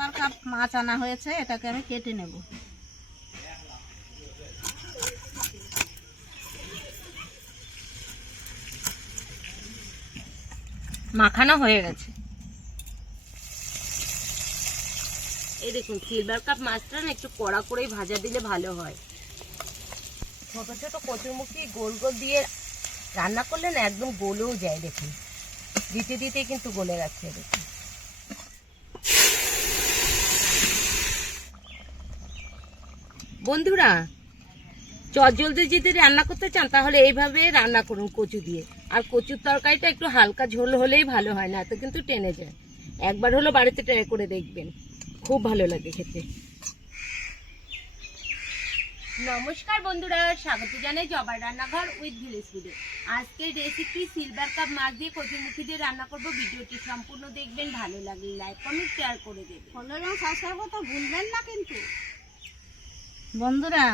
Silver cup মাছ আনা হয়েছে, এটাকে আমি কেটে নেব। মাখানো হয়ে গেছে। এই দেখুন সিলভার কাপ মাছটা না একটু কড়া করেই ভাজা দিলে ভালো হয়। ছোট ছোট কচুরমুখী গোল গোল দিয়ে রান্না করলে না একদম গলেও যায় দেখুন। দিতে দিতে কিন্তু গলে গেছে, দেখুন। বন্ধুরা চটজলদি যদি রান্না করতে চান তাহলে এইভাবে রান্না করুন কচু দিয়ে। আর কচুর তরকারিটা একটু হালকা ঝোল হলেই ভালো হয় না তো কিন্তু টেনে যায়। একবার হলো বাড়িতে ট্রাই করে দেখবেন খুব ভালো লাগে খেতে। নমস্কার বন্ধুরা স্বাগত জানাই জবার রান্নাঘর উইথ ভিলেজ ফুডে। আজকের রেসিপি সিলভার কাপ মাছ দিয়ে কচুরমুখী দিয়ে রান্না করব। ভিডিওটি সম্পূর্ণ দেখবেন ভালো লাগলে লাইক কমেন্ট শেয়ার করে দেবেন। ফলো এবং সাবস্ক্রাইব করতে ভুলবেন না কিন্তু। বন্ধুরা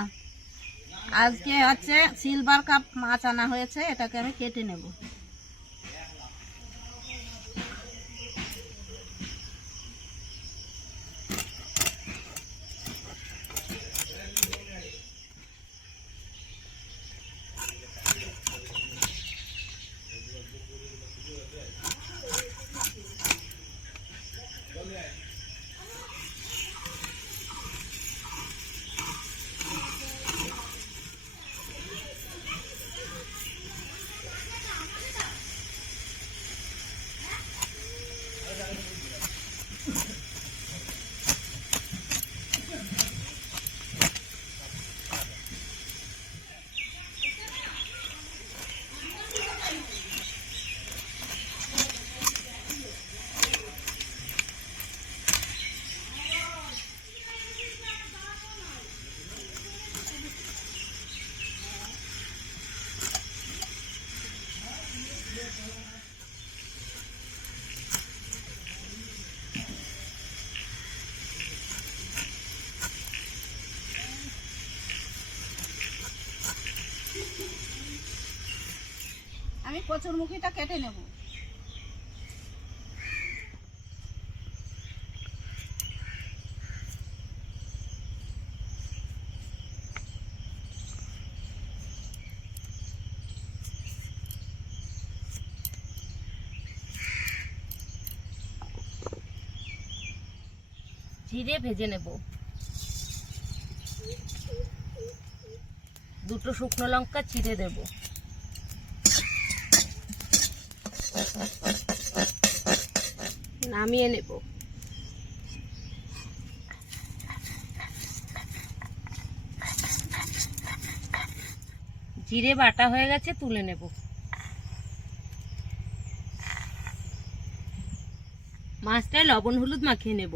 আজকে হচ্ছে সিলভার কাপ মাছ আনা হয়েছে এটাকে আমি কেটে নেব। আমি কচুর মুখিটা কেটে নেব। জিরে ভেজে নেব। দুটো শুকনো লঙ্কা চিড়ে দেব। নামিয়ে নেব। জিরে বাটা হয়ে গেছে, তুলে নেব। মাছটায় লবণ, হলুদ মাখিয়ে নেব।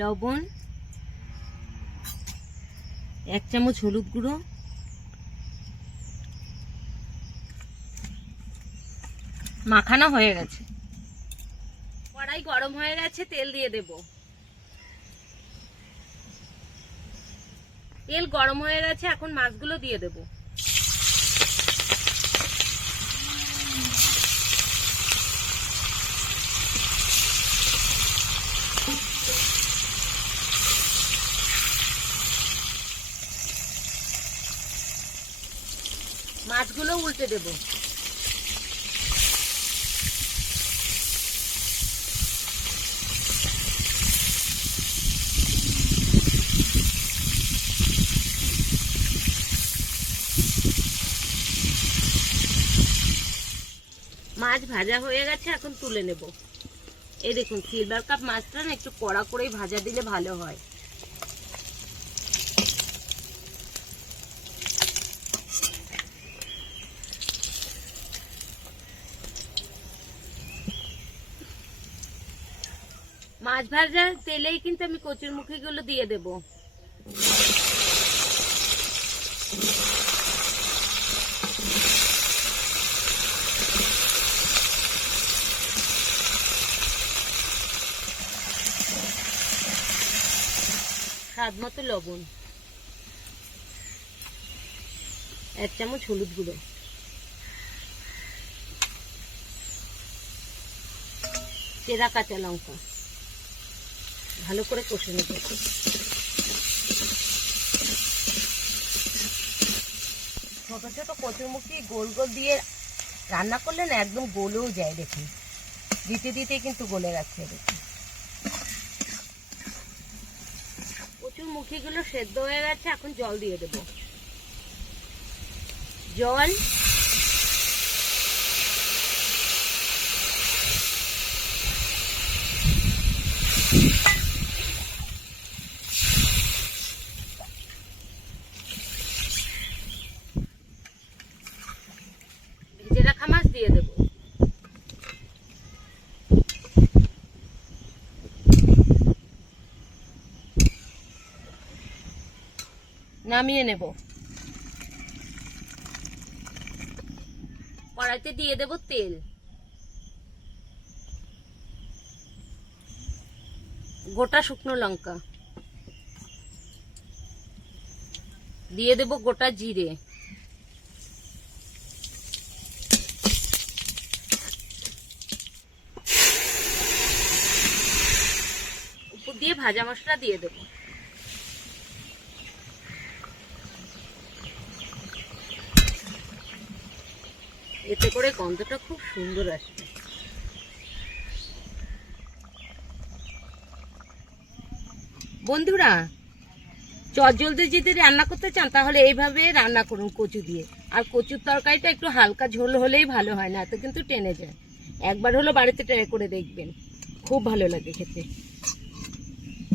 লবণ, এক চামচ হলুদ গুঁড়ো। মাখানো হয়ে গেছে। কড়াই গরম হয়ে গেছে, তেল দিয়ে দেব। তেল গরম হয়ে গেছে, এখন মাছগুলো দিয়ে দেব। মাছগুলো উল্টে দেব। মাছ ভাজা হয়ে গেছে, এখন তুলে নেব। এই দেখুন সিলভার কাপ মাছটা না একটু কড়া করেই ভাজা দিলে ভালো হয়। মাছ ভাজার তেলেই কিন্তু আমি কচুর মুখিগুলো দিয়ে দেব। স্বাদ মতো লবণ। এক চামচ হলুদ গুঁড়ো। চেরা কাঁচা লঙ্কা। ভালো করে কষে নেব ছোট ছোট কচুরমুখী গোল গোল দিয়ে রান্না করলে না একদম গলেও যায় দেখুন। দিতে দিতে কিন্তু গলে গেছে দেখুন। কচুর মুখিগুলো সেদ্ধ হয়ে গেছে এখন জল দিয়ে দেবো। জল ভেজে রাখা মাছ দিয়ে দেব নামিয়ে নেব। কড়াইতে দিয়ে দেব তেল। গোটা শুকনো লঙ্কা। দিয়ে দেব গোটা জিরে। উপর দিয়ে ভাজা মশলা দিয়ে দেবো। এতে করে গন্ধটা খুব সুন্দর আসবে বন্ধুরা চটজলদি যদি রান্না করতে চান, তাহলে এইভাবে রান্না করুন কচু দিয়ে। আর কচুর তরকারিটা একটু হালকা ঝোল হলেই ভালো হয় না, এত কিন্তু টেনে যায়। একবার হলো বাড়িতে ট্রাই করে দেখবেন। খুব ভালো লাগে খেতে।